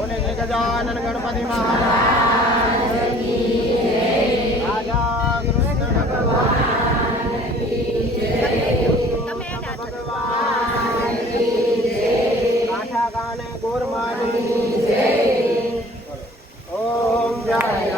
बोले गजानन गणपति महाराज की जय। राजा कृष्ण भगवान की जय। भगवान की जय। काठा गाने गोरमानी की जय। ओम जय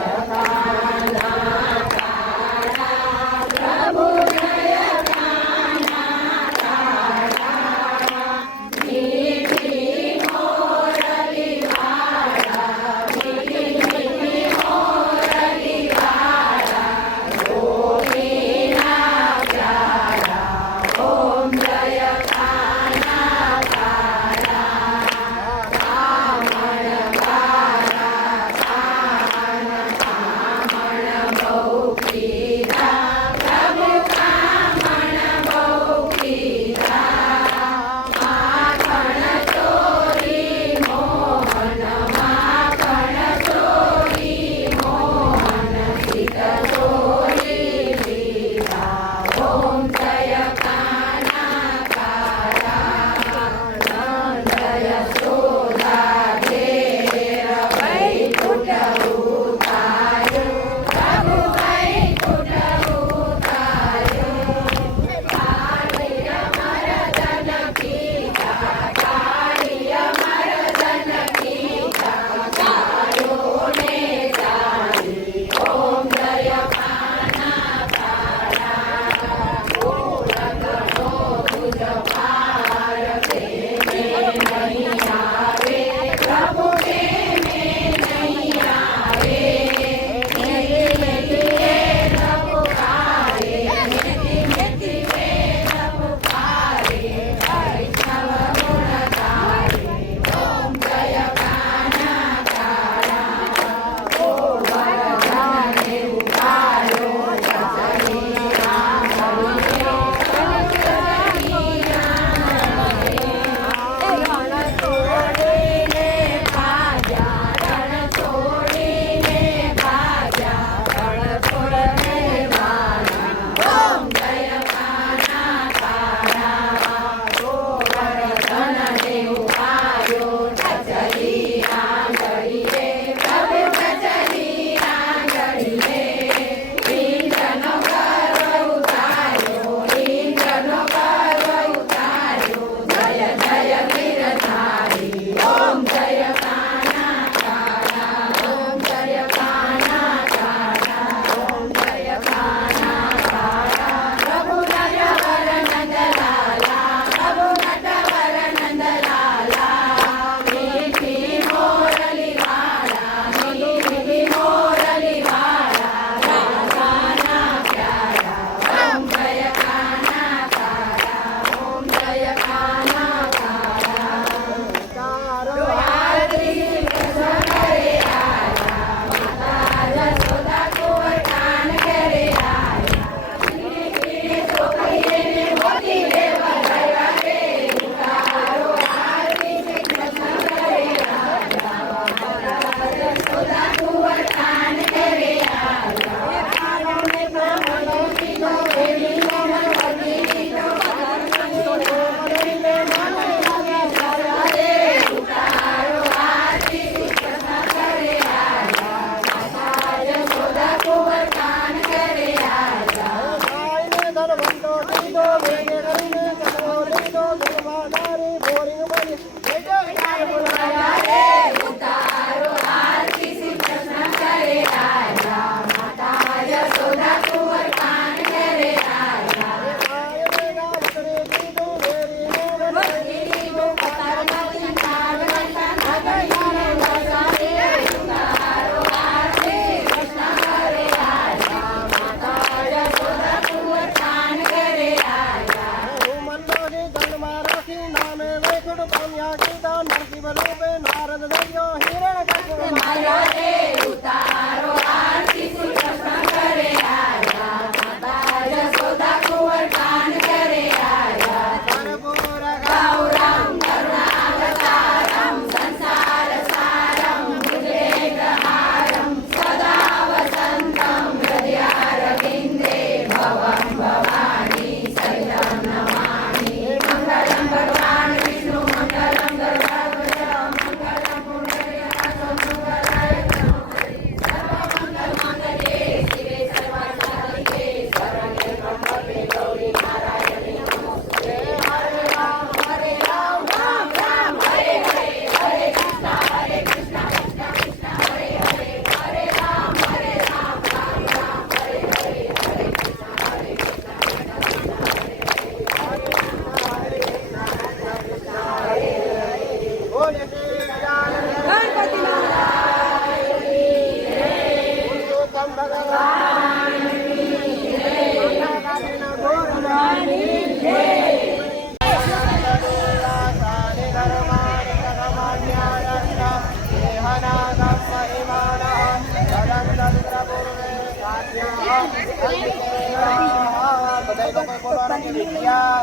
વિદ્યા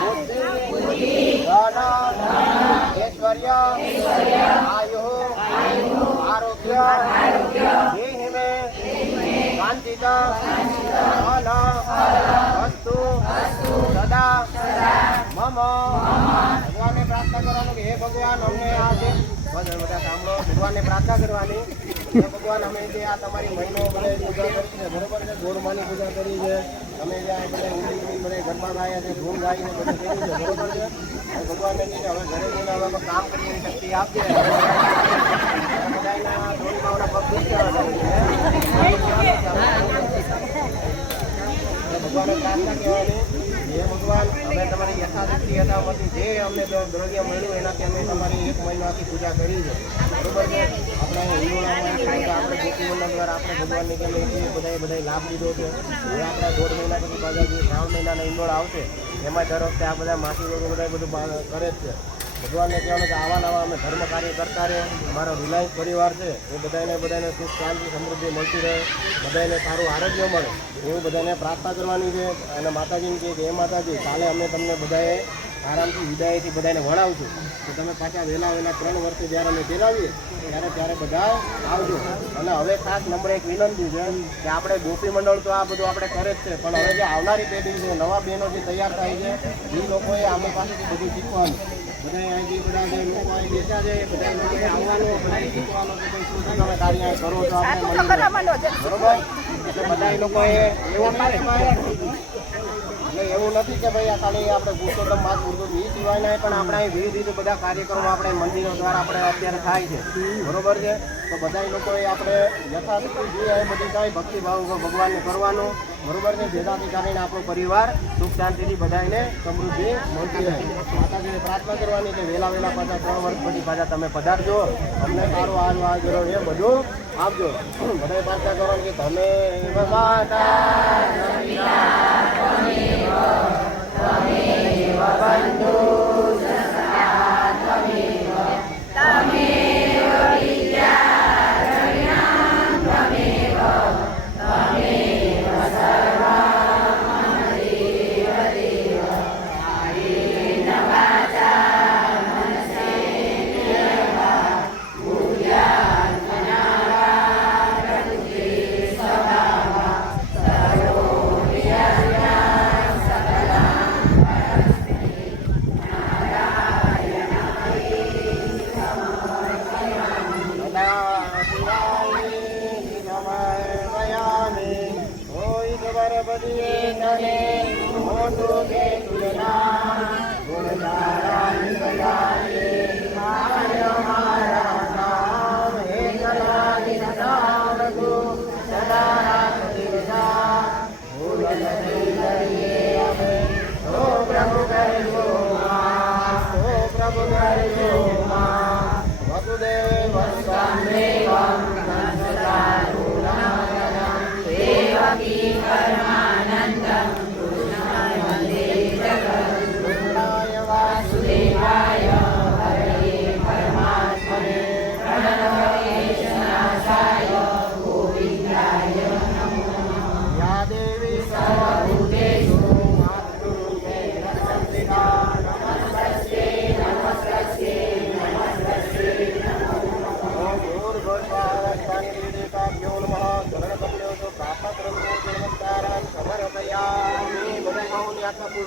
બુદ્ધિ ધન ऐश्वर्य आयु आरोग्य देहि में शांति धन वस्तु सदा मम भगवान ने प्रार्थना करवानी कि हे भगवान अમને આજે બધા સાંભળો ભગવાન ને પ્રાર્થના કરવાની હે ભગવાન અમે જે આ તમારી મહિનો બધે પૂજા કરી છે બરોબર છે ગોળમાની પૂજા કરી છે અમે જે આ બધે ઉડી બધે ગરબા ગાયા છે ધૂમ ગાઈને બધું કર્યું છે બરોબર છે ભગવાન ને કીધું હવે ઘરે જઈને હવે કામ કરવાની શક્તિ આપજે બધાના ધૂળમાઓના પગ દુખ્યા ભગવાનને પ્રાર્થના કહેવાની હે ભગવાન અમે તમારી યથાશક્તિ યથામતી જે અમને દ્રવ્ય મળ્યું એનાથી અમે તમારી એક મહિનો આખી પૂજા કરી છે બરોબર છે આપણે હિન્દુઓના આપણે ગોપીમંડળ દ્વારા આપણે ભગવાનની કેમ બધા લાભ લીધો છે હવે આપણા 1.5 મહિના પછી પાછા જે 3 મહિનાના ઈંડોળ આવશે એમાં દર વખતે આ બધા માસી લોકો બધા બધું કરે જ છે ભગવાનને કહેવાનું કે આવા નવા અમે ધર્મ કાર્ય કરતા રહે અમારો રિલાયન્સ પરિવાર છે એ બધાને સુખ શાંતિ સમૃદ્ધિ મળતી રહે બધાને સારું આરોગ્ય મળે એવું બધાને પ્રાર્થના કરવાની છે અને માતાજીને કહે કે એ માતાજી કાલે અમે તમને બધાએ આરામથી વિદાયથી બધાને વણાવશું તો તમે પાછા વહેલા 3 વર્ષે જ્યારે અમે ફેરાવીએ ત્યારે બધા આવજો અને હવે ખાસ નંબર એક વિનંતી છે કે આપણે ગોપી મંડળ તો આ બધું આપણે કરે જ છે પણ હવે જે આવનારી પેઢી છે નવા બહેનો જે તૈયાર થાય છે એ લોકોએ આમની પાસેથી બધું શીખવાનું બધા અહીંથી બધા જે લોકો અહીં બેઠા છે એ બધા લોકોએ આવવાનું બધા શીખવાનું કે ભાઈ શું તમે કાર્ય કરો છો આપણે બરોબર એટલે બધા લોકોએ એવું એટલે એવું નથી કે ભાઈ આ ખાલી આપણે પુરુષોત્તમ માસ પૂરતું એ સિવાયના પણ આપણે અહીં વિવિધ રીતે બધા કાર્યક્રમો આપણે મંદિરો દ્વારા આપણે અત્યારે થાય છે બરોબર છે તો બધા લોકોએ આપણે યથાશક્તિ જે બધી કાંઈ ભક્તિભાવ ભગવાનને કરવાનું બરોબર છે જેનાથી કારણે આપણો પરિવાર સુખ શાંતિથી બધાને સમૃદ્ધિ મળતી રહે માતાજીને પ્રાર્થના કરવાની કે વહેલા પાછા 3 વર્ષ પછી પાછા તમે પધારજો અમને સારું આ કરો એ બધું આપજો બધાએ પ્રાર્થના કરવાની કે તમે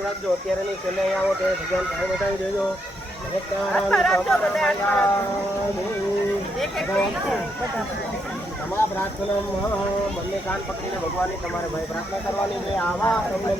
રાખજો અત્યારે નહીં છેલ્લે આવો તો ભગવાન કાંઈ બતાવી દેજો તમારા પ્રાર્થના બંને કાન પકડીને ભગવાનની તમારે ભાઈ પ્રાર્થના કરવાની છે આવા તમને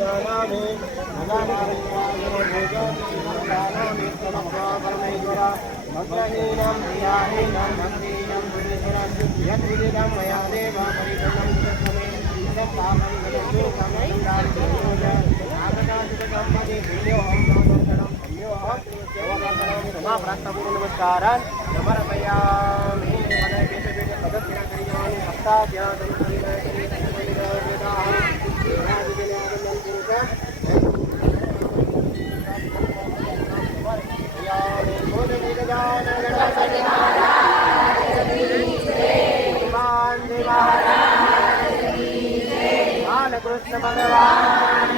પ્રાર્થના પૂર્વ નમસ્કાર તમારા ભૈયા પ્રદક્ષિણા કરી જવાની સપ્તાહ ત્યાં બાલકૃષ્ણ ભગવાન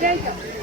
જય